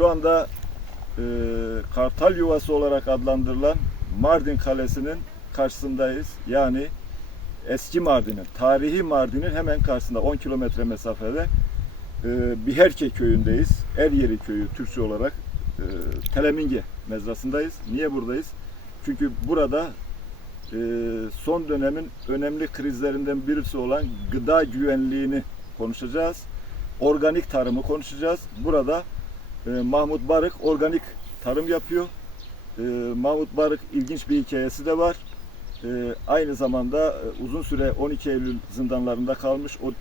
Şu anda Kartal Yuvası olarak adlandırılan Mardin Kalesi'nin karşısındayız. Yani eski Mardin'in, tarihi Mardin'in hemen karşısında 10 kilometre mesafede Biherke köyündeyiz. Eryeri köyü Türkçe olarak Teleminge mezrasındayız. Niye buradayız? Çünkü burada son dönemin önemli krizlerinden birisi olan gıda güvenliğini konuşacağız. Organik tarımı konuşacağız. Burada Mahmut Barık organik tarım yapıyor. Mahmut Barık ilginç bir hikayesi de var. Aynı zamanda uzun süre 12 Eylül zindanlarında kalmış. O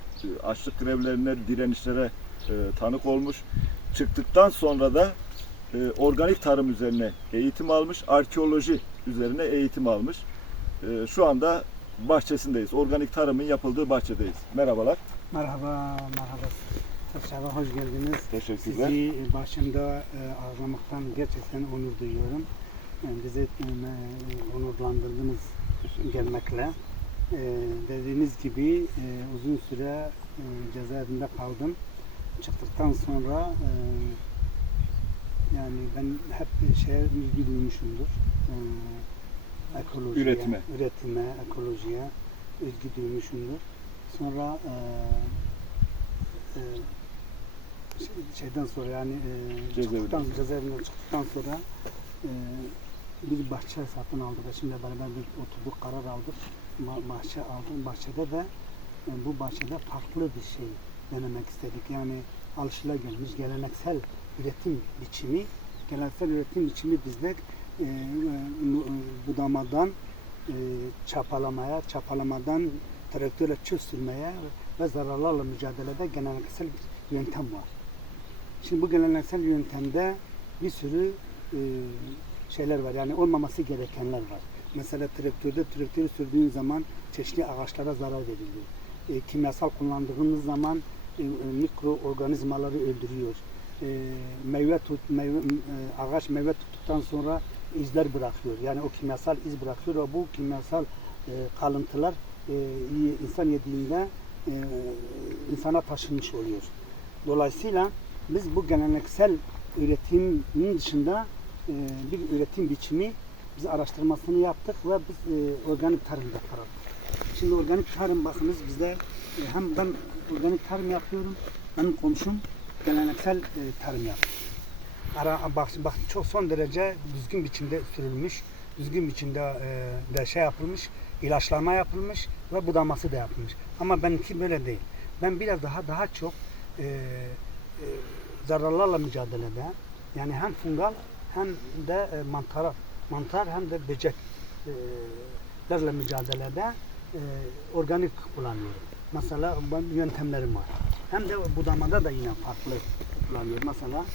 açlık grevlerine, direnişlere tanık olmuş. Çıktıktan sonra da organik tarım üzerine eğitim almış. Arkeoloji üzerine eğitim almış. Şu anda bahçesindeyiz. Organik tarımın yapıldığı bahçedeyiz. Merhabalar. Merhaba. Tekrar hoş geldiniz. Teşekkürler. Sizi başımda ağırlamaktan gerçekten onur duyuyorum. Bizi onurlandırdınız gelmekle. Dediğiniz gibi uzun süre cezaevinde kaldım. Çıktıktan sonra yani ben hep ilgi duymuşumdur. Ekolojiye, üretime, ekolojiye ilgi duymuşumdur. Sonra şeyden sonra yani cezaevinden çıktıktan sonra bir bahçe satın aldık. Şimdi beraber bir oturduk, karar aldık. Bahçe aldım. Bahçede de bu bahçede farklı bir şey denemek istedik. Yani alışılagelmiş geleneksel üretim biçimi. Geleneksel üretim biçimi bizde budamadan çapalamaya, çapalamadan traktörle çöl sürmeye ve zararlarla mücadelede geleneksel bir yöntem var. Şimdi bu geleneksel yöntemde bir sürü şeyler var. Yani olmaması gerekenler var. Mesela traktörü sürdüğün zaman çeşitli ağaçlara zarar veriliyor. Kimyasal kullandığınız zaman mikroorganizmaları öldürüyor. Ağaç meyve tuttuktan sonra izler bırakıyor. Yani o kimyasal iz bırakıyor ve bu kimyasal kalıntılar insan yediğinde insana taşınmış oluyor. Dolayısıyla biz bu geleneksel üretimin dışında bir üretim biçimi biz araştırmasını yaptık ve biz organik tarımda karar verdik. Şimdi organik tarım bakınız bizde hem ben organik tarım yapıyorum, benim komşum geleneksel tarım yapıyor. Bak çok son derece düzgün biçimde sürülmüş, düzgün biçimde de şey yapılmış, ilaçlama yapılmış ve budaması da yapılmış. Ama benimki böyle değil. Ben biraz daha çok zararlarla mücadelede, yani hem fungal hem de mantar hem de böceklerle mücadelede organik kullanıyorum. Mesela yöntemlerim var. Hem de budamada da yine farklı kullanıyorum. Mesela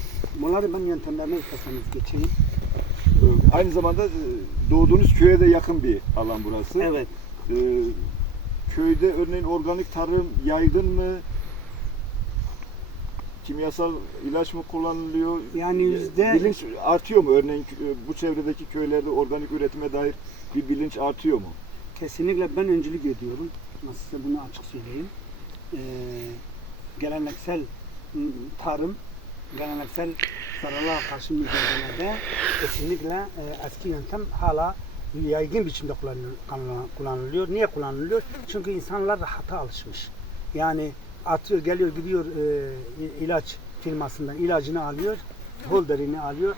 bunları ben yöntemlerine isterseniz geçeyim. Aynı zamanda doğduğunuz köye de yakın bir alan burası. Evet. Köyde örneğin organik tarım yaygın mı? Kimyasal ilaç mı kullanılıyor? Yani bilinç artıyor mu? Örneğin bu çevredeki köylerde organik üretime dair bir bilinç artıyor mu? Kesinlikle ben öncülük ediyorum. Nasıl size bunu açık söyleyeyim. Geleneksel tarım, geleneksel zararlara karşı mücadelede kesinlikle eski yöntem hala yaygın biçimde kullanılıyor. Niye kullanılıyor? Çünkü insanlar rahata alışmış. Yani atıyor, geliyor, gidiyor ilaç firmasından ilacını alıyor, holderini alıyor,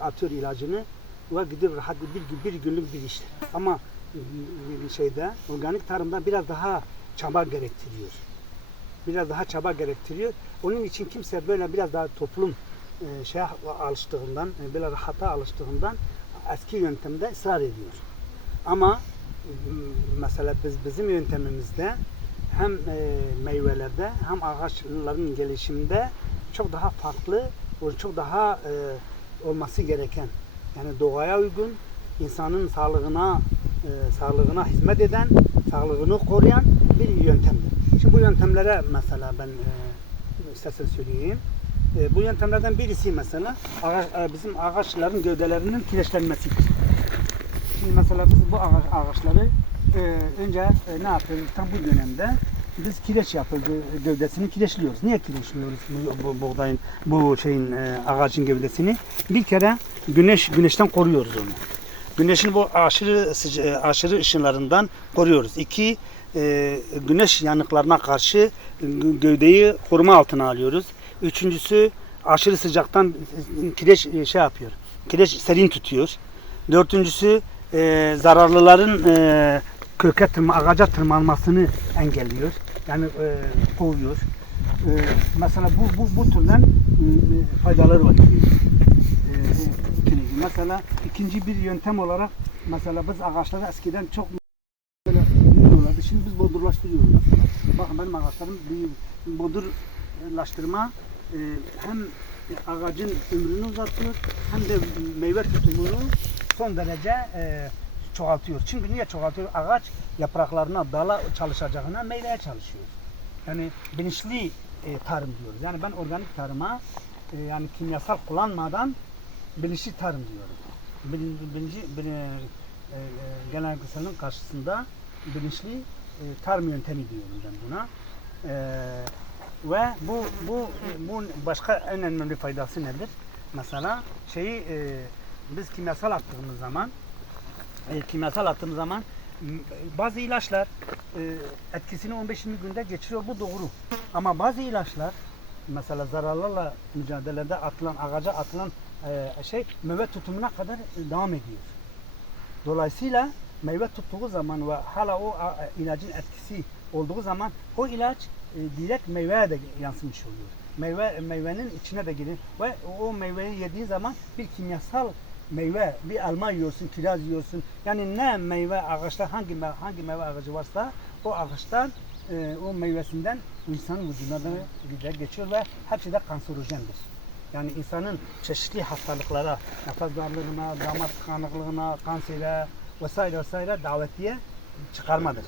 atıyor ilacını ve gidiyor rahat bir günlük bir iş. Ama organik tarımda biraz daha çaba gerektiriyor. Onun için kimse böyle biraz daha toplum alıştığından, böyle rahata alıştığından eski yöntemde ısrar ediyor. Ama mesela bizim yöntemimizde hem meyvelerde hem ağaçların gelişiminde çok daha farklı, çok daha olması gereken, yani doğaya uygun, insanın sağlığına hizmet eden, sağlığını koruyan bir yöntemdir. Şimdi bu yöntemlere mesela ben istersen söyleyeyim. Bu yöntemlerden birisi mesela bizim ağaçların gövdelerinin kireçlenmesidir. Şimdi mesela biz bu ağaçları önce ne yapıyoruz? Tam bu dönemde biz kireç yapıldı gövdesini kireçliyoruz. Niye kireçliyoruz bu buğdayın bu şeyin ağacın gövdesini? Bir kere güneşten koruyoruz onu. Güneşin bu aşırı ışınlarından koruyoruz. İki, güneş yanıklarına karşı gövdeyi koruma altına alıyoruz. Üçüncüsü aşırı sıcaktan kireç şey yapıyor. Kireç serin tutuyor. Dördüncüsü zararlıların ağaca tırmanmasını engelliyor. Yani kovuyor. Mesela bu türden faydaları var. Mesela ikinci bir yöntem olarak mesela biz ağaçları eskiden çok böyle büyüyorlardı. Şimdi biz bodurlaştırıyoruz mesela. Bakın benim ağaçlarım bodurlaştırma hem ağacın ömrünü uzatıyor hem de meyve tutumunu son derece çoğaltıyor. Çünkü niye çoğaltıyor? Ağaç yapraklarına, dala çalışacağına meyveye çalışıyor. Yani bilinçli tarım diyoruz. Yani ben organik tarıma yani kimyasal kullanmadan bilinçli tarım diyorum. Genel kısalın karşısında bilinçli tarım yöntemi diyorum ben buna. Ve bu başka en önemli faydası nedir? Mesela biz kimyasal attığımız zaman bazı ilaçlar etkisini 15-20 günde geçiriyor. Bu doğru. Ama bazı ilaçlar mesela zararlarla mücadelede ağaca atılan meyve tutumuna kadar devam ediyor. Dolayısıyla meyve tuttuğu zaman ve hala o ilacın etkisi olduğu zaman o ilaç direkt meyveye de yansımış oluyor. Meyvenin içine de girir ve o meyveyi yediği zaman bir kimyasal meyve, bir alma yiyorsun, kiraz yiyorsun. Yani ne meyve ağaçta hangi meyve ağacı varsa o ağaçtan o meyvesinden insanın vücuduna da geçiyor ve hepsi de kanserojendir. Yani insanın çeşitli hastalıklara, nefes darlığına, damar tıkanıklığına, kansere vesaire davetiye çıkarmadır.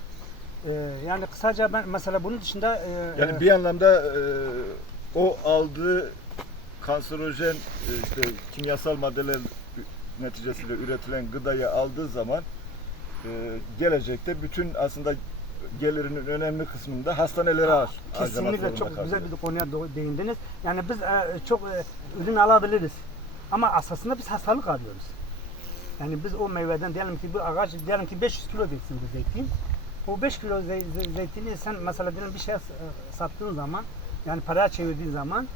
Yani kısaca ben mesela bunun dışında yani bir anlamda o aldığı kanserojen kimyasal maddeler neticesiyle üretilen gıdayı aldığı zaman gelecekte bütün aslında gelirinin önemli kısmında hastanelere harcamak kesinlikle çok kalıyor. güzel bir konuya değindiniz. Yani biz çok ürün alabiliriz. Ama asasında biz hastalık alıyoruz. Yani biz o meyveden diyelim ki bu ağaç 500 kilo değilsin bu zeytin. O 5 kilo zeytini sen mesela bir şey sattığın zaman yani paraya çevirdiğin zaman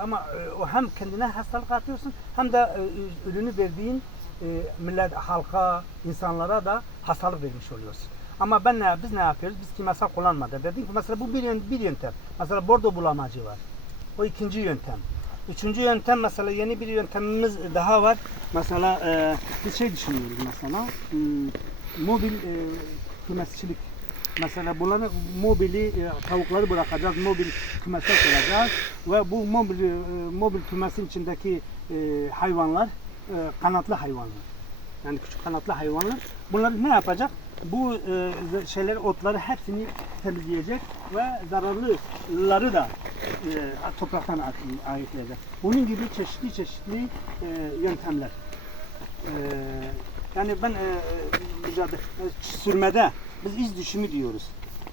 ama hem kendine hastalık atıyorsun hem de ürünü verdiğin millet, halka, insanlara da hastalık vermiş oluyorsun. Ama biz ne yapıyoruz? Biz kimyasal kullanmadık. Dedim ki mesela bu bir yöntem. Mesela bordo bulamacı var. O ikinci yöntem. Üçüncü yöntem mesela yeni bir yöntemimiz daha var. Mesela biz düşünüyoruz mesela mobil kümesçilik. Mesela bunları tavukları bırakacağız, mobil kümese koyacağız ve bu mobil kümesin içindeki hayvanlar kanatlı hayvanlar. Yani küçük kanatlı hayvanlar. Bunları ne yapacak? Bu otları hepsini temizleyecek ve zararlıları da topraktan ayıklayacak. Bunun gibi çeşitli yöntemler. Yani ben sürmede biz iz düşümü diyoruz.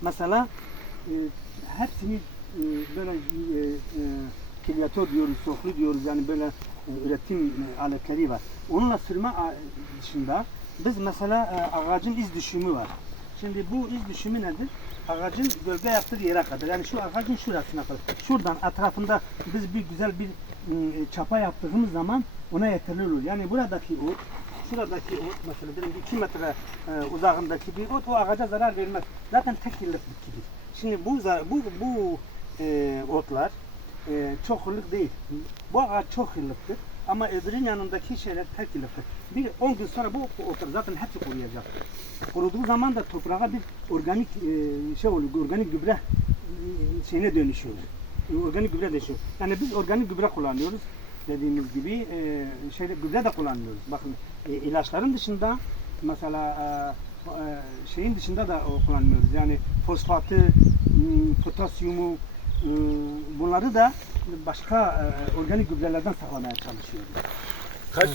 Mesela hepsini böyle kilyatör diyoruz, soflu diyoruz yani böyle üretim aletleri var. Onunla sürme dışında biz mesela ağacın iz düşümü var. Şimdi bu iz düşümü nedir? Ağacın gölge yaptığı yere kadar. Yani şu ağacın şurasına kadar. Şuradan etrafında biz güzel bir çapa yaptığımız zaman ona yeterli olur. Yani buradaki şuradaki ot mesela diyelim 2 metre uzağındaki bir ot o ağaca zarar vermez. Zaten tek yıllık bitkidir. Şimdi bu otlar çok yıllık değil. Bu ağaç çok yıllıktır. Ama öbürün yanındaki şeyler tek yıllıktır. 10 gün sonra bu otlar zaten hepsi kuruyacak. Kuruduğu zaman da toprağa bir organik organik gübre şeyine dönüşüyor. Organik gübre dönüşüyor. Yani biz organik gübre kullanıyoruz. Dediğimiz gibi gübre de kullanmıyoruz. Bakın ilaçların dışında mesela şeyin dışında da kullanmıyoruz. Yani fosfatı, potasyumu bunları da başka organik gübrelerden sağlamaya çalışıyoruz. Kaç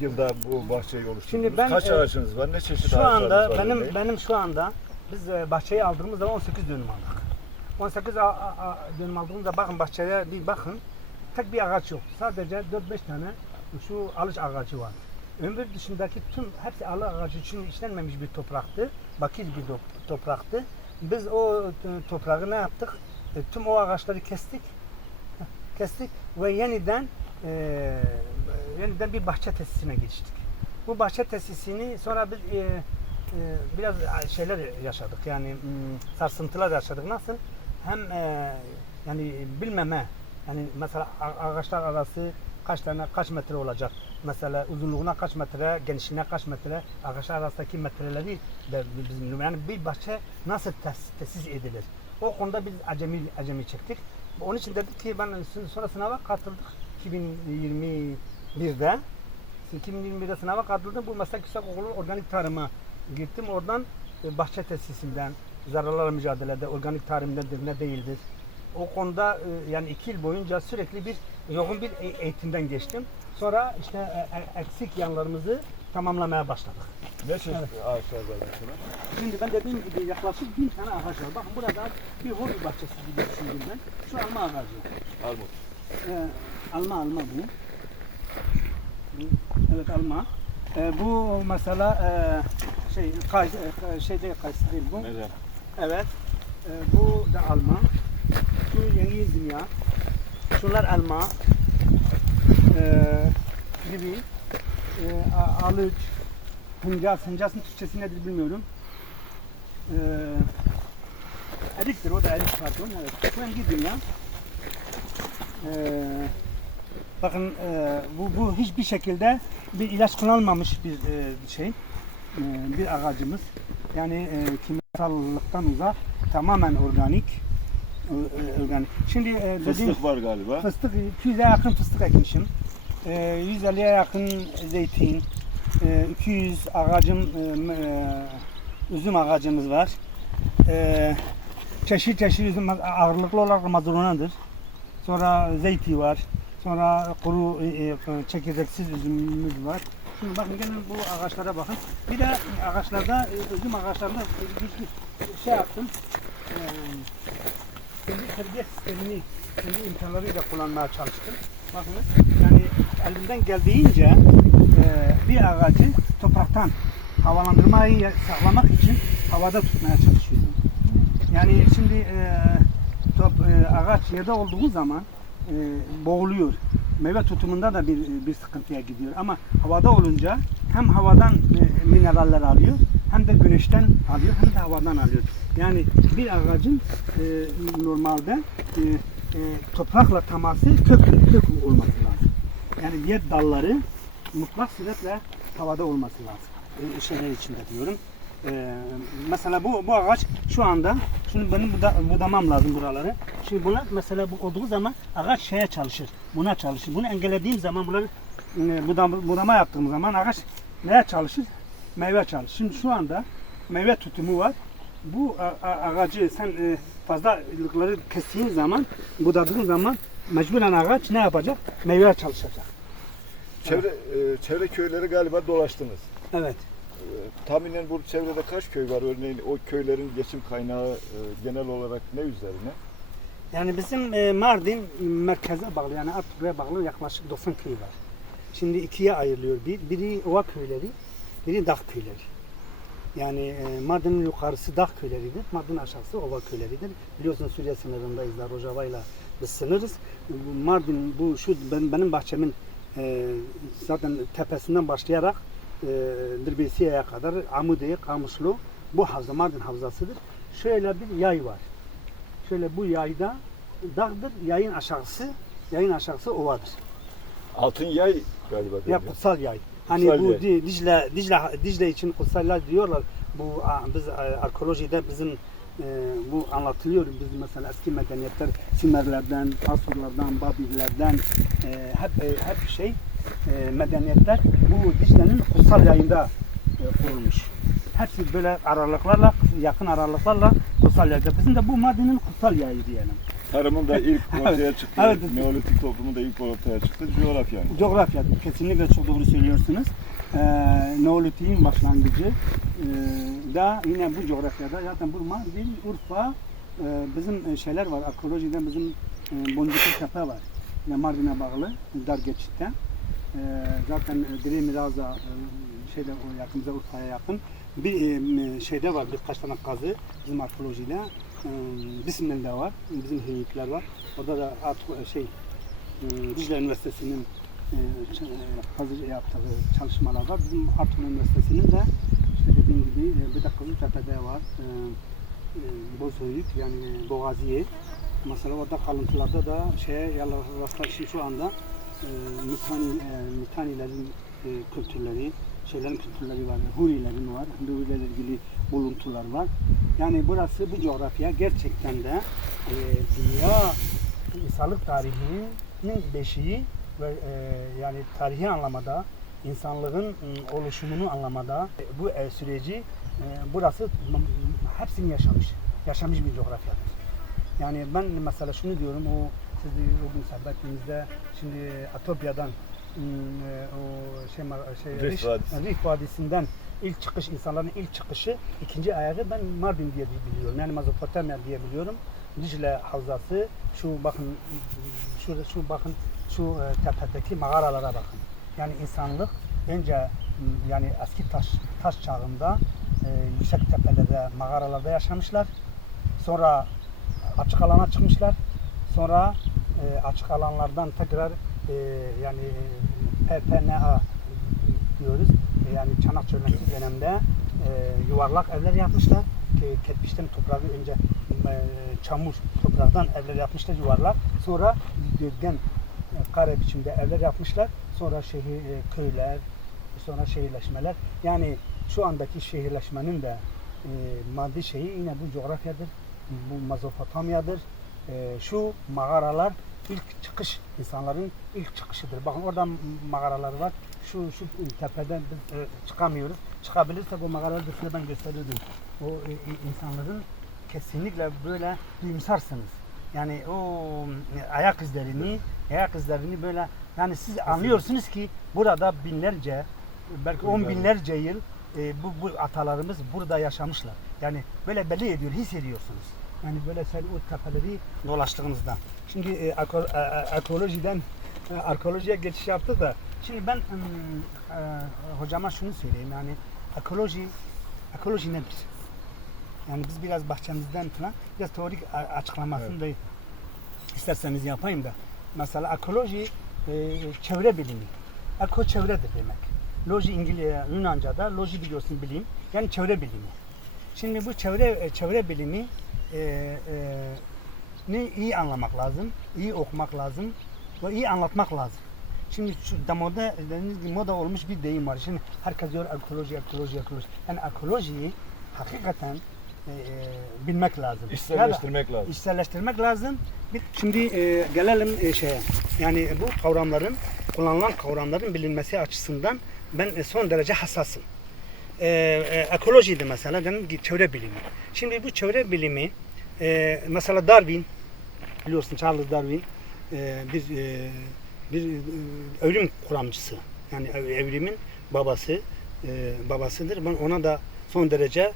yılda bu bahçeyi oluşturdunuz? Şimdi Kaç ağacınız var? Ne çeşit şu ağaçlarınız anda var? benim şu anda Biz bahçeyi aldığımız zaman 18 dönüm aldık. 18 dönüm aldığımızda bakın bahçeye bir bakın. Tek bir ağaç yok. Sadece 4-5 tane şu alış ağacı var. Ömür dışındaki tüm hepsi alı ağacı için işlenmemiş bir topraktı. Bakir bir topraktı. Biz o toprağı ne yaptık? Tüm o ağaçları kestik ve yeniden bir bahçe tesisine geçtik. Bu bahçe tesisini sonra biz biraz şeyler yaşadık. Yani sarsıntılar yaşadık. Nasıl? Hem yani bilmeme. Yani mesela ağaçlar arası kaç metre olacak? Mesela uzunluğuna kaç metre, genişliğine kaç metre, ağaçlar arasındaki metreleri de bizim bilmiyoruz. Yani bir bahçe nasıl tesis edilir? O konuda biz acemi çektik. Onun için dedik ki ben sonra sınava katıldık 2021'de. 2021'de sınava katıldım. Bu Meslek Yüksekokulu organik tarıma gittim. Oradan bahçe tesisinden, zararlarla mücadelede organik tarım nedir, ne değildir. O konuda yani 2 yıl boyunca sürekli yoğun bir eğitimden geçtim. Sonra işte eksik yanlarımızı tamamlamaya başladık. Ne çeşit ağaçlar var mesela? Şimdi ben dediğim gibi yaklaşık 1000 tane ağaç var. Bakın burada bir hobi bahçesi gibi düşündüm ben. Şu alma ağacı. Alma bu. Evet alma. Bu mesela kayısı değil bu. Neden? Evet. Bu da alma. Şu yeni dünya. Şunlar alma. Gibi. Alıç. Hıncasın Türkçesi nedir bilmiyorum. Eriktir, o da erik pardon. Evet. Şu yeni dünya. Bakın bu hiçbir şekilde bir ilaç kullanılmamış bir şey, bir ağacımız. Yani kimyasallıktan uzak, tamamen organik. Şimdi Fıstık var galiba. Fıstık 200'e yakın fıstık ekmişim. 150'ye yakın zeytin, 200 üzüm ağacımız var. Çeşit üzüm ağırlıklı olarak mazlunadır. Sonra zeyti var. Sonra kuru çekirdeksiz üzümümüz var. Şimdi bakın gelin bu ağaçlara bakın. Bir de ağaçlarda, üzüm ağaçlarında bir şey yaptım. Kendi terbiye sistemini, kendi imkanlarıyla kullanmaya çalıştım. Bakın yani elimden geldiğince bir ağacı topraktan havalandırmayı sağlamak için havada tutmaya çalışıyorum. Yani şimdi ağaç yerde olduğu zaman boğuluyor. Meyve tutumunda da bir sıkıntıya gidiyor. Ama havada olunca hem havadan mineraller alıyor, hem de güneşten alıyor, hem de havadan alıyor. Yani bir ağacın normalde toprakla teması kök olması lazım. Yani diğer dalları mutlak suretle havada olması lazım. Şeyler içinde diyorum. Mesela bu ağaç şu anda, şimdi benim budamam lazım buraları. Şimdi bunlar mesela bu olduğu zaman ağaç şeye çalışır, buna çalışır. Bunu engellediğim zaman, bunları budama yaptığım zaman ağaç neye çalışır? Meyve çalışır. Şimdi şu anda meyve tutumu var. Bu ağacı sen fazlalıkları kestiğin zaman, budadığın zaman mecburen ağaç ne yapacak? Meyve çalışacak. Çevre köyleri galiba dolaştınız. Evet. Tahminen bu çevrede kaç köy var? Örneğin o köylerin geçim kaynağı genel olarak ne üzerine? Yani bizim Mardin merkeze bağlı, yani Artuklu'ya bağlı yaklaşık 90 köy var. Şimdi ikiye ayrılıyor. Biri ova köyleri, biri dağ köyleri. Yani Mardin'in yukarısı dağ köyleridir, Mardin aşağısı ova köyleridir. Biliyorsunuz Suriye sınırındayız da Rojava'yla biz sınırız. Mardin benim bahçemin zaten tepesinden başlayarak Dirbesiye'ye kadar Amudiye, Kamışlı bu havza Mardin havzasıdır. Şöyle bir yay var. Şöyle bu yayda dağdır, yayın aşağısı ovadır. Altın yay galiba. Ya kutsal yay. Hani kutsal bu yay. Dicle için kutsal yay diyorlar. Bu biz arkeolojide bizim bu anlatılıyor. Biz mesela eski medeniyetler Sümerlerden, Asurlardan, Babillerden hep medeniyetler bu Dicle'nin kutsal yayında kurulmuş. Hepsi böyle aralıklarla, yakın aralıklarla kutsal yayda. Bizim de bu Mardin'in kutsal yayı diyelim. Tarımın da ilk ortaya çıktığı, evet. Neolitik toplumun da ilk ortaya çıktığı coğrafya. Coğrafya, kesinlikle çok doğru söylüyorsunuz. Neolitik'in başlangıcı da yine bu coğrafyada zaten bu Mardin, Urfa bizim şeyler var. Arkeolojiden bizim Boncuklu Tepe var. Yani Mardin'e bağlı dar geçitten. Zaten Dire Miraza şeyde o yakınımıza Urfa'ya yakın bir şeyde var birkaç tane kazı bizim arkeolojide. Bismillah'da var. Bizim heyetler var. Orada da Dicle Üniversitesi'nin kazı yaptığı çalışmalar var. Bizim Artvin Üniversitesi'nin de işte dediğim gibi bir de Kızıltepe'de var. Bozüyük yani Boğaziye. Mesela orada kalıntılarda da rastlaşıyor şu anda Mitanilerin kültürleri, kültürleri var, Hurilerin var, Hurilerle ilgili buluntular var. Yani burası bu coğrafya gerçekten de dünya insanlık tarihinin beşiği ve yani tarihi anlamada, insanlığın oluşumunu anlamada bu süreci burası hepsini yaşamış bir coğrafyadır. Yani ben mesela şunu diyorum, siz o gün sohbetimizde şimdi Atopya'dan Rif Vadisi'nden ilk çıkış, insanların ilk çıkışı, ikinci ayağı ben Mardin diye biliyorum. Yani Mezopotamya diye biliyorum. Dicle Havzası, şu tepedeki mağaralara bakın. Yani insanlık önce yani eski taş çağında yüksek tepelerde, mağaralarda yaşamışlar. Sonra açık alana çıkmışlar. Sonra açık alanlardan tekrar yani PPNA diyoruz. Yani Çanak Çömlesi döneminde yuvarlak evler yapmışlar. Ketmişten toprağı önce çamur topraktan evler yapmışlar yuvarlak. Sonra dikdörtgen kare biçimde evler yapmışlar. Sonra köyler, sonra şehirleşmeler. Yani şu andaki şehirleşmenin de maddi şeyi yine bu coğrafyadır. Bu Mezopotamya'dır. Şu mağaralar ilk çıkış, insanların ilk çıkışıdır. Bakın orada mağaralar var. Şu tepeden biz çıkamıyoruz. Çıkabilirsek o mağaraları da size ben gösterirdim. O insanların kesinlikle böyle duyumsarsınız. Yani o ayak izlerini böyle, yani siz anlıyorsunuz ki burada binlerce, belki 10 binlerce yıl bu atalarımız burada yaşamışlar. Yani böyle belli ediyor, hissediyorsunuz. Yani böyle sen o tepeleri dolaştığınızda. Şimdi arkeolojiye geçiş yaptık da. Şimdi ben hocama şunu söyleyeyim, yani ekoloji nedir? Yani biz biraz bahçemizden falan biraz teorik açıklamasını da isterseniz yapayım da. Mesela ekoloji çevre bilimi. Eko çevredir demek. Loji Yunanca'da loji biliyorsun bilim. Yani çevre bilimi. Şimdi bu çevre bilimi iyi anlamak lazım, iyi okumak lazım ve iyi anlatmak lazım. Şimdi şu moda olmuş bir deyim var. Şimdi herkes diyor ekoloji. Yani ekolojiyi hakikaten bilmek lazım. İşselleştirmek lazım. Şimdi gelelim şeye. Yani bu kullanılan kavramların bilinmesi açısından ben son derece hassasım. Ekolojiydi mesela, çevre bilimi. Şimdi bu çevre bilimi mesela Darwin, biliyorsun Charles Darwin bir evrim kuramcısı. Yani evrimin babasıdır. Ben ona da son derece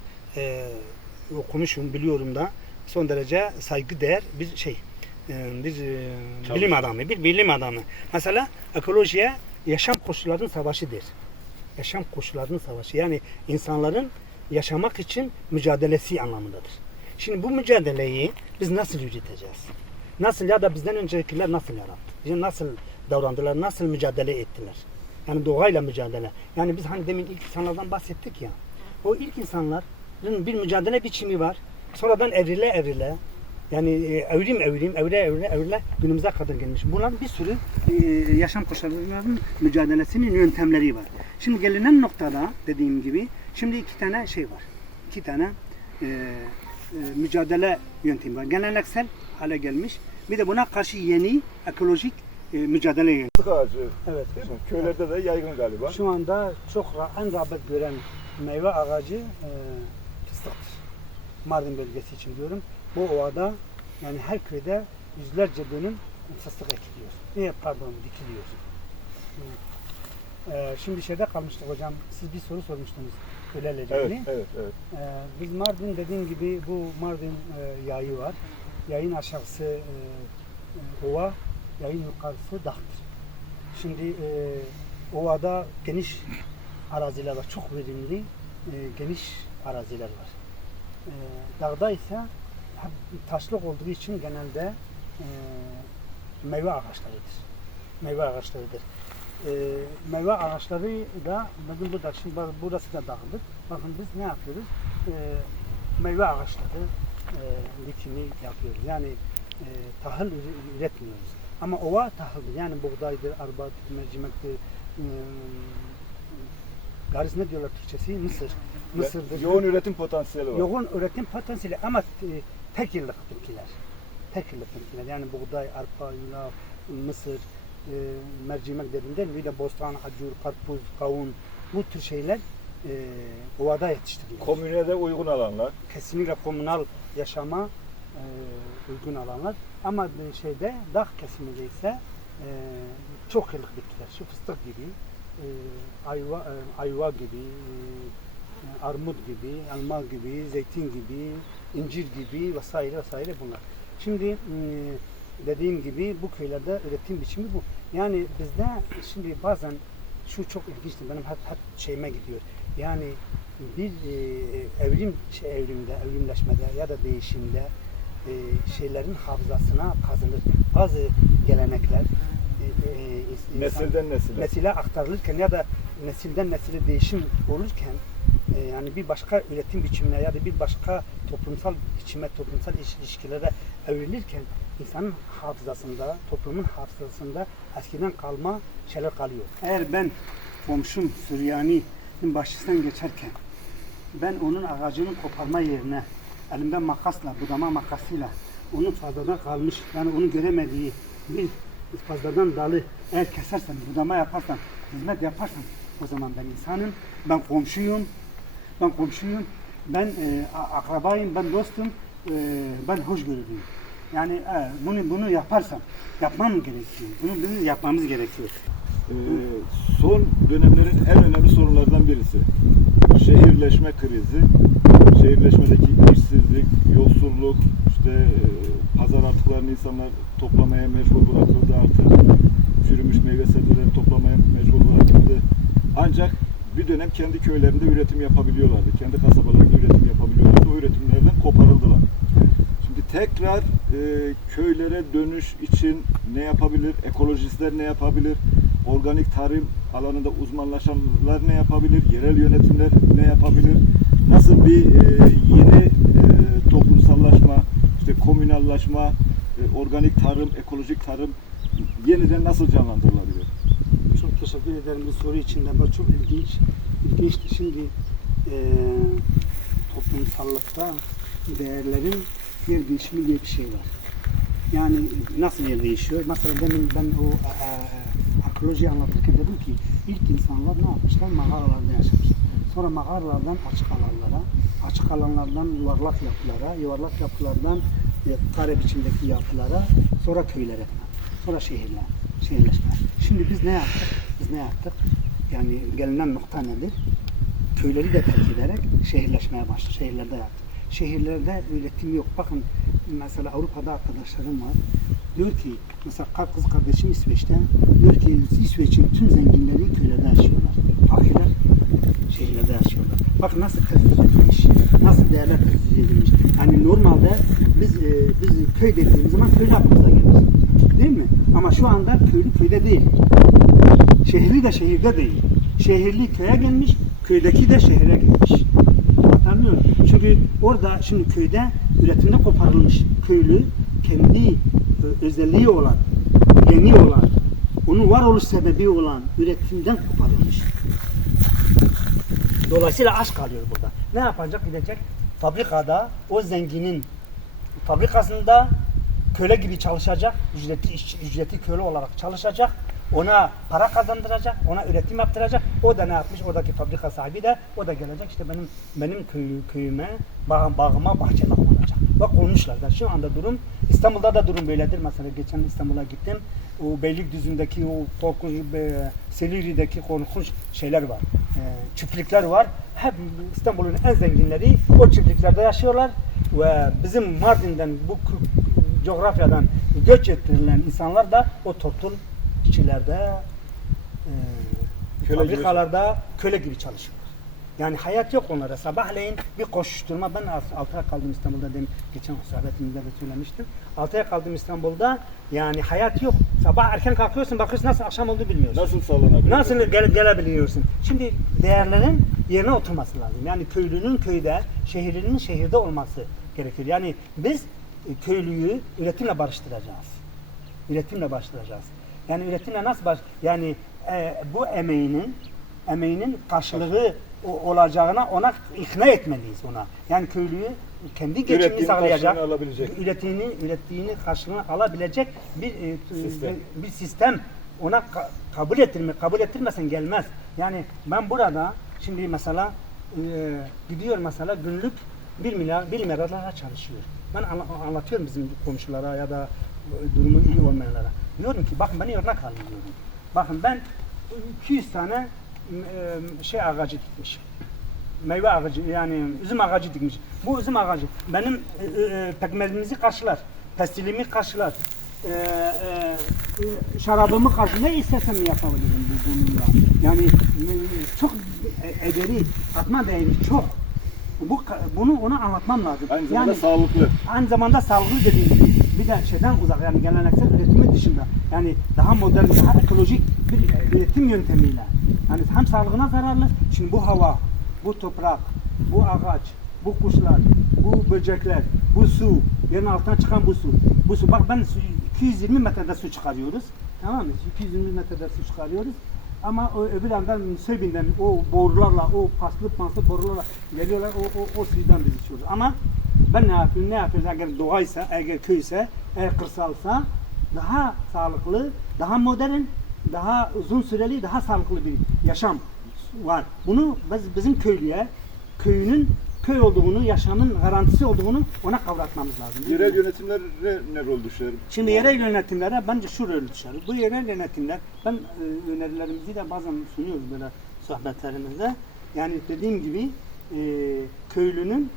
okumuşum, biliyorum da son derece saygıdeğer bir bilim adamı. Mesela ekolojiye yaşam koşullarının savaşı der. Yaşam koşullarının savaşı. Yani insanların yaşamak için mücadelesi anlamındadır. Şimdi bu mücadeleyi biz nasıl yürüteceğiz? Nasıl, ya da bizden öncekiler nasıl yarattı? Yani nasıl davrandılar, nasıl mücadele ettiler? Yani doğayla mücadele. Yani biz hani demin ilk insanlardan bahsettik ya. O ilk insanların bir mücadele biçimi var. Sonradan evrile yani evre günümüze kadar gelmiş. Bunların bir sürü yaşam koşullarının mücadelesinin yöntemleri var. Şimdi gelinen noktada dediğim gibi şimdi iki tane şey var. İki tane mücadele yöntemi var. Geleneksel hale gelmiş. Bir de buna karşı yeni ekolojik mücadele yöntemi. Fıstık ağacı. Evet. Köylerde de yaygın galiba. Şu anda en rağbet gören meyve ağacı fıstıktır. Mardin bölgesi için diyorum. Bu ovada yani her köyde yüzlerce dönüm fıstık ekiliyor. Dikiliyor. Şimdi şeyde kalmıştık hocam. Siz bir soru sormuştunuz köleyle Evet, ilgili. evet, evet. Biz Mardin dediğim gibi bu Mardin yayı var. Yayın aşağısı ova, yayın yukarısı dağdır. Şimdi ovada geniş araziler var. Çok verimli geniş araziler var. Dağda ise taşlık olduğu için genelde meyve ağaçlarıdır. Meyve ağaçlarıdır. Meyve ağaçları da bakın burada şimdi burası da dağdır. Bakın biz ne yapıyoruz? Meyve ağaçları dikimi yapıyoruz. Yani tahıl üretmiyoruz. Ama ova tahıldır. Yani buğdaydır, arpadır, mercimektir. Garis ne diyorlar Türkçesi? Mısır. Mısır'dır. Yoğun üretim potansiyeli var. Yoğun üretim potansiyeli ama tek yıllık bitkiler. Tek yıllık bitkiler. Yani buğday, arpa, yulaf, mısır, mercimek dediğimde bir de bostan, acur, karpuz, kavun bu tür şeyler ovada yetiştirilir. Komünede uygun alanlar. Kesinlikle komünal yaşama uygun alanlar. Ama şeyde dağ kesiminde ise çok yıllık bitkiler. Şu fıstık gibi, ayva gibi, armut gibi, elma gibi, zeytin gibi, incir gibi vesaire vesaire bunlar. Şimdi dediğim gibi bu köylerde üretim biçimi bu. Yani bizde şimdi bazen şu çok ilginçtir. Benim hep şeyime gidiyor. Yani bir evrimleşmede ya da değişimde şeylerin hafızasına kazınır. Bazı gelenekler Nesilden nesile. nesile aktarılırken ya da nesilden nesile değişim olurken yani bir başka üretim biçimine ya da bir başka toplumsal biçime, toplumsal ilişkilere evrilirken insanın hafızasında, toplumun hafızasında eskiden kalma şeyler kalıyor. Eğer ben komşum Süryani'nin başından geçerken ben onun ağacını koparma yerine elimden makasla, budama makasıyla onun fazladan kalmış, yani onu göremediği bir fazladan dalı eğer kesersen, budama yaparsan, hizmet yaparsan o zaman ben insanım, ben komşuyum, ben akrabayım, ben dostum, ben hoşgörülüyüm. Yani bunu yaparsam, yapmam gerekiyor. Bunu yapmamız gerekiyor. Son dönemlerin en önemli sorunlardan birisi. Şehirleşme krizi. Şehirleşmedeki işsizlik, yoksulluk, işte pazar atıklarını insanlar toplamaya mecbur bırakıldı artık. Çürümüş meyve sebzeleri toplamaya mecbur bırakıldı. Ancak bir dönem kendi köylerinde üretim yapabiliyorlardı. Kendi kasabalarında üretim yapabiliyorlardı. O üretimlerden koparıldılar. Şimdi tekrar köylere dönüş için ne yapabilir? Ekolojistler ne yapabilir? Organik tarım alanında uzmanlaşanlar ne yapabilir? Yerel yönetimler ne yapabilir? Nasıl bir yeni toplumsallaşma, işte komünallaşma, organik tarım, ekolojik tarım yeniden nasıl canlandırılabilir? Çok teşekkür ederim bu soru için de. Bu çok ilginçti. Şimdi toplumsallıkta değerlerin yer değişimi diye bir şey var. Yani nasıl yer değişiyor? Mesela ben o arkeolojiyi anlatırken dedim ki ilk insanlar ne yapmışlar? Mağaralarda yaşamışlar. Sonra mağaralardan açık alanlardan yuvarlak yapılara, yuvarlak yapılardan kare biçimdeki yapılara, sonra köylere falan, sonra şehirleşme. Şimdi biz ne yaptık? Yani gelinen nokta nedir? Köyleri de terk ederek şehirleşmeye başladık. Şehirlerde yaptık. Şehirlerde üretim yok. Bakın mesela Avrupa'da arkadaşlarım var. Diyor ki mesela kız kardeşim İsveç'te diyor ki İsveç'in tüm zenginleri köylerde yaşıyorlar. Fakirler şehirlerde yaşıyorlar. Bak nasıl kriz edilmiş. Nasıl değerler kriz edilmiş. Yani normalde biz köy dediğimiz zaman köylü aklımıza gelir. Değil mi? Ama şu anda köylü köyde değil. Şehirli de şehirde değil. Şehirli köye gelmiş, köydeki de şehre gelmiş. Anlıyor musun? Çünkü orada şimdi köyde üretimde koparılmış. Köylü kendi özelliği olan, geni olan, onun varoluş sebebi olan üretimden koparılmış. Dolayısıyla aç kalıyor burada. Ne yapacak? Gidecek fabrikada, o zenginin fabrikasında köle gibi çalışacak, ücretli köle olarak çalışacak. ona para kazandıracak, ona üretim yaptıracak. O da ne yapmış? Oradaki fabrika sahibi de o da gelecek işte benim köyüme, bağıma bahçe olacak. Bak olmuşlar da şu anda durum. İstanbul'da da durum böyledir. Mesela geçen İstanbul'a gittim. O Beylikdüzü'ndeki o korkunç, Silivri'deki korkunç şeyler var. Çiftlikler var. Hep İstanbul'un en zenginleri o çiftliklerde yaşıyorlar ve bizim Mardin'den bu coğrafyadan göç ettirilen insanlar da o tortul işçilerde, fabrikalarda köle gibi çalışıyorlar. Yani hayat yok onlara. Sabahleyin bir koşuşturma. Ben 6 ay kaldım İstanbul'da dedim. Geçen sohbetimizde de söylemiştim. 6 ay kaldım İstanbul'da. Yani hayat yok. Sabah erken kalkıyorsun, bakıyorsun nasıl akşam oldu bilmiyorsun. Nasıl sallanabilir? Nasıl gelebiliyorsun? Şimdi değerlerin yerine oturması lazım. Yani köylünün köyde, şehirlinin şehirde olması gerekir. Yani biz köylüyü üretimle barıştıracağız. Üretimle barıştıracağız. Yani üretimle nasıl yani bu emeğinin karşılığı olacağına ona ikna etmeliyiz ona. Yani köylüyü kendi geçimini sağlayacak, ürettiğini karşılığını alabilecek bir sistem ona kabul ettirmesen gelmez. Yani ben burada şimdi mesela gidiyor mesela günlük 1 milyarlarla çalışıyor. Ben anlatıyorum bizim komşulara ya da durumu iyi olmayanlara. Diyorum ki bakın beni örnek alın diyorum. Bakın ben 200 tane ağacı dikmiş. Meyve ağacı yani üzüm ağacı dikmiş. Bu üzüm ağacı benim pekmezimizi karşılar, pestilimi karşılar, şarabımı karşılar. Ne istesem yapabilirim bununla. Yani çok ederi, atma değeri çok. Bunu ona anlatmam lazım. Aynı zamanda yani, sağlıklı. Aynı zamanda sağlıklı dediğim gibi. Bir de şeyden uzak yani geleneksel üretimin dışında. Yani daha modern, daha ekolojik bir üretim yöntemiyle. Yani hem sağlığına zararlı. Şimdi bu hava, bu toprak, bu ağaç, bu kuşlar, bu böcekler, bu su, yerin altına çıkan bu su. Bak ben 220 metrede su çıkarıyoruz. Tamam mı? 220 metrede su çıkarıyoruz. Ama öbür yandan Söbin'den o borularla, o paslı borularla geliyorlar, o suydan biz içiyoruz. Ama ben ne yapıyoruz? Eğer doğaysa, eğer köyse, eğer kırsalsa daha sağlıklı, daha modern, daha uzun süreli, daha sağlıklı bir yaşam var. Bunu bizim köyünün köy olduğunu, yaşamın garantisi olduğunu ona kavratmamız lazım. Yerel yönetimler ne rol düşer? Şimdi yerel yönetimlere bence şu rol düşer. Bu yerel yönetimler, ben önerilerimizi de bazen sunuyoruz böyle sohbetlerimizde. Yani dediğim gibi köylünün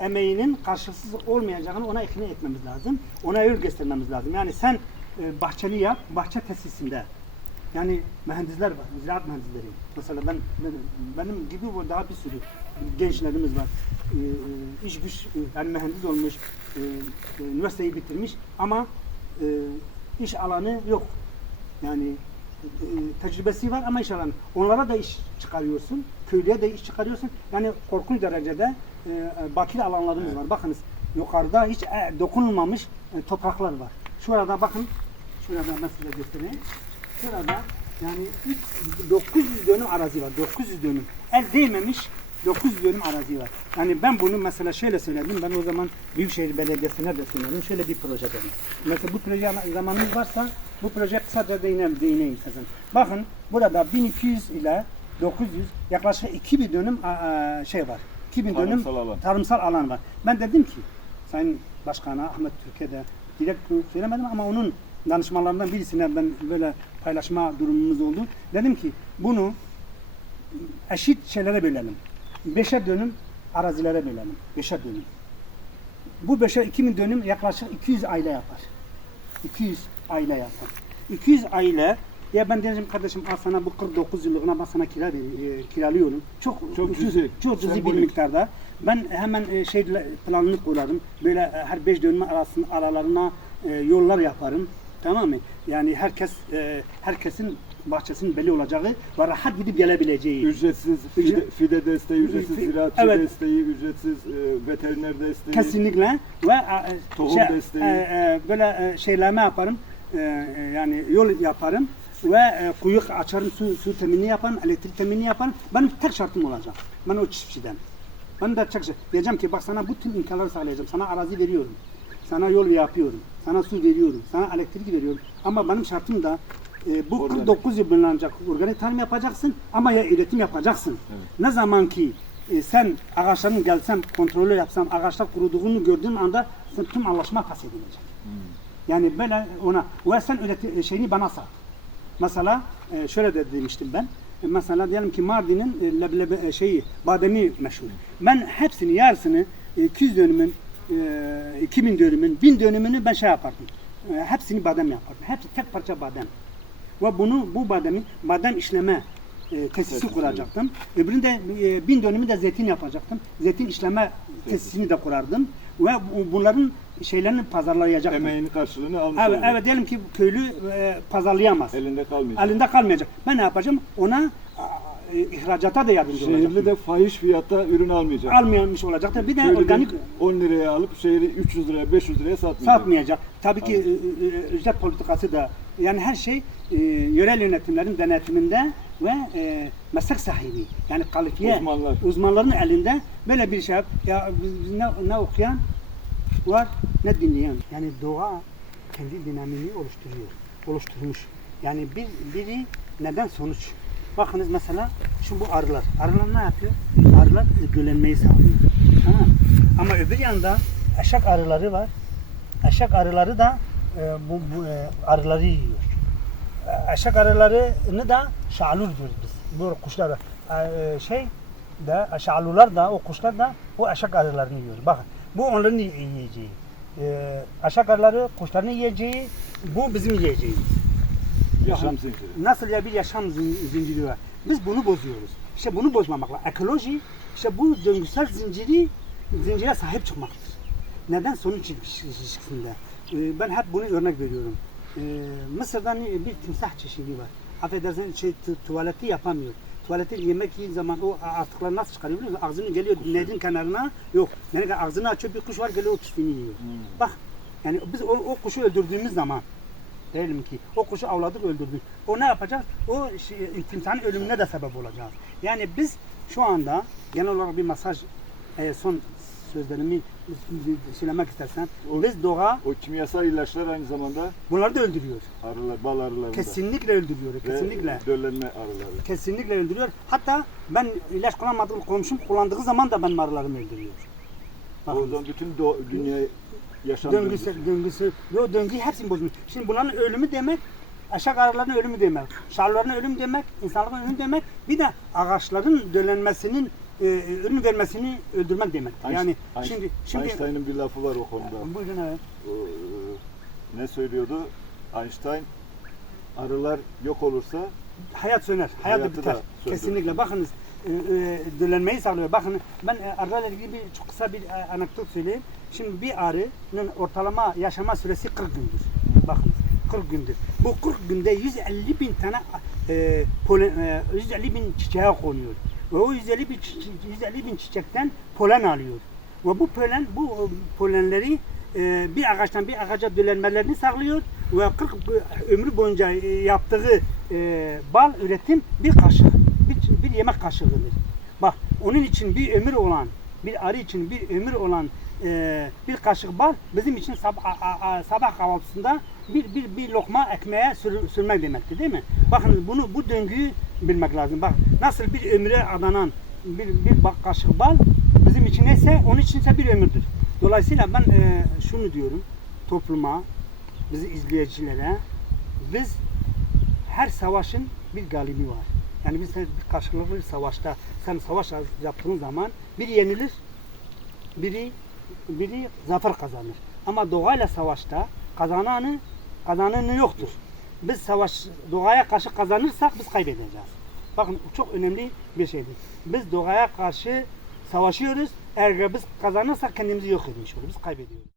emeğinin karşılıksız olmayacağını ona ikna etmemiz lazım. Ona yol göstermemiz lazım. Yani sen bahçeli yap, bahçe tesisinde. Yani mühendisler var, ziraat mühendisleri. Mesela benim gibi daha bir sürü gençlerimiz var. İş güç, yani mühendis olmuş, üniversiteyi bitirmiş ama iş alanı yok. Yani tecrübesi var ama iş alanı. Onlara da iş çıkarıyorsun, köylüye de iş çıkarıyorsun. Yani korkunç derecede bakir alanlarımız var. Bakınız yukarıda hiç dokunulmamış topraklar var. Şurada bakın, şurada ben size göstereyim. Şurada yani 900 dönüm arazi var. 900 dönüm. El değmemiş 900 dönüm arazi var. Yani ben bunu mesela şöyle söyledim. Ben o zaman Büyükşehir Belediyesi'ne de söyledim. Şöyle bir proje dedim. Mesela bu proje zamanınız varsa bu proje kısaca değineyim sizin. Bakın burada 1200 ile 900 yaklaşık 2000 dönüm var. 2000 dönüm tarımsal alan var. Ben dedim ki Sayın Başkan'a Ahmet Türkiye'de direkt söylemedim ama onun danışmalarından birisine ben böyle paylaşma durumumuz oldu. Dedim ki bunu eşit şeylere bölelim. 5'er dönüm arazilere bölelim. 5'er dönüm. Bu 5'er 2000 dönüm yaklaşık 200 aile yapar. 200 aile yapar. 200 aile ya ben diyeceğim kardeşim al sana bu 49 yıllığına ben sana kiralıyorum. Çok cüzi bir miktarda. Ben hemen planını kurarım. Böyle her 5 dönüm aralarına yollar yaparım. Tamam mı? Yani herkesin bahçesinin belli olacağı ve rahat gidip gelebileceği. Ücretsiz fide desteği, ücretsiz ziraatçı desteği, ücretsiz veteriner desteği. Kesinlikle ve tohum desteği. Böyle şeyleme yaparım. Yani yol yaparım ve kuyu açarım, su teminini yaparım, elektrik teminini yaparım. Benim tek şartım olacak. Ben o çiftçiden. Ben de diyeceğim ki bak sana bu tüm imkanları sağlayacağım. Sana arazi veriyorum. Sana yol yapıyorum. Sana su veriyorum. Sana elektrik veriyorum. Ama benim şartım da bu Organik. 49 yıl boyunca organik tarım yapacaksın ama ya üretim yapacaksın. Evet. Ne zaman ki sen ağaçların gelsem kontrolü yapsam ağaçlar kuruduğunu gördüğün anda sen tüm anlaşma feshedilecek. Yani böyle ona ve sen şeyini bana sat. Mesela şöyle de demiştim ben. Mesela diyelim ki Mardin'in leblebi bademi meşhur. Ben hepsini yarısını 200 dönümün 2000 dönümün 1000 dönümünü ben şey yapardım. Hepsini badem yapardım. Hepsi tek parça badem. Ve bu badem işleme tesisi kuracaktım. Öbüründe 1000 dönümü de zeytin yapacaktım. Zeytin işleme tesisini de kurardım. Ve bunların şeylerini pazarlayacaktım. Emeğinin karşılığını almış Evet, olacak. evet diyelim ki köylü pazarlayamaz. Elinde kalmayacak. Elinde kalmayacak. Ben ne yapacağım? Ona ihracata da yardımcı olacağım. Şehirli de fahiş fiyatta ürün almayacak. Almayanmış olacak da bir de Köylü de organik 10 liraya alıp şehri 300 liraya 500 liraya satmayacak. satmayacak. Tabii ki ücret politikası da yani her şey yörel yönetimlerin denetiminde ve meslek sahibi yani kalifiye uzmanların elinde böyle bir şey. Ya biz ne okuyan var ne dinleyen. Yani doğa kendi dinamini oluşturmuş. Yani biri neden sonuç. Bakınız mesela şu bu arılar. Arılar ne yapıyor? Arılar döllenmeyi sağlıyor. Tamam. Ama öbür yanda eşek arıları var. Eşek arıları da bu arıları yiyor. Eşek arılarını da şalul diyoruz biz. Bu kuşlar şalular da o kuşlar da o eşek arılarını yiyor. Bakın bu onların yiyeceği. Eşek arıları kuşların yiyeceği, bu bizim yiyeceğimiz. Yaşam zinciri. Nasıl ya bir yaşam zinciri var. Biz bunu bozuyoruz. İşte bunu bozmamak lazım. Ekoloji işte bu döngüsel zincire sahip çıkmaktır. Neden sonuç ilişkisinde? Ben hep bunu örnek veriyorum. Mısır'da bir timsah çeşidi var. Affedersin tuvaleti yapamıyor. Tuvaleti yemek yediği zaman o atıkları nasıl çıkarıyor biliyor musun? Ağzını geliyor nehrin kenarına yok. Yani ağzını açıyor bir kuş var geliyor o pisliğini yiyor. Bak yani biz o kuşu öldürdüğümüz zaman diyelim ki o kuşu avladık öldürdük. O ne yapacağız? O timsahın ölümüne de sebep olacağız. Yani biz şu anda genel olarak bir mesaj son sözlerimi söylemek istersen biz doğa O kimyasal ilaçlar aynı zamanda bunları da öldürüyor. arılar, bal arılarını Kesinlikle öldürüyor. Kesinlikle. ve döllenme arıları. Kesinlikle öldürüyor. Hatta ben ilaç kullanmadığım komşum kullandığı zaman da benim arılarımı öldürüyor. O zaman bütün dünya yaşam Döngüsü. O döngüyü hepsini bozmuş. Şimdi bunların ölümü demek, aşağı arıların ölümü demek, şarların ölümü demek, insanların ölümü demek, bir de ağaçların döllenmesinin, ürün vermesini öldürmek demek. Yani şimdi Einstein'ın bir lafı var o konuda. Buyurun evet. Ne söylüyordu? Einstein arılar yok olursa hayat söner, hayat da biter. Kesinlikle. Bakınız döllenmeyi sağlıyor. Bakın ben arılarla ilgili çok kısa bir anekdot söyleyeyim. Şimdi bir arının ortalama yaşama süresi 40 gündür. Bakın 40 gündür. Bu 40 günde 150 bin tane 150 bin çiçeğe konuyor. Ve o 150 bin çiçekten polen alıyor. Ve bu polenleri bir ağaçtan bir ağaca döllenmelerini sağlıyor ve 40 ömrü boyunca yaptığı bal üretim bir kaşık, bir yemek kaşığıdır. Bak onun için bir ömür olan, bir arı için bir ömür olan bir kaşık bal bizim için sabah kahvaltısında bir lokma ekmeğe sürmek demektir değil mi? Bakın bu döngüyü bilmek lazım. Bak nasıl bir ömre adanan bir kaşık bal bizim için neyse onun içinse bir ömürdür. Dolayısıyla ben şunu diyorum topluma, bizi izleyicilere, biz her savaşın bir galibi var. Yani biz bir karşılıklı savaşta, sen savaş yaptığın zaman biri yenilir, biri zafer kazanır. Ama doğayla savaşta kazananı yoktur. Biz doğaya karşı kazanırsak biz kaybedeceğiz. Bakın çok önemli bir şeydir. Biz doğaya karşı savaşıyoruz. Eğer biz kazanırsak kendimizi yok etmiş oluruz. Biz kaybediyoruz.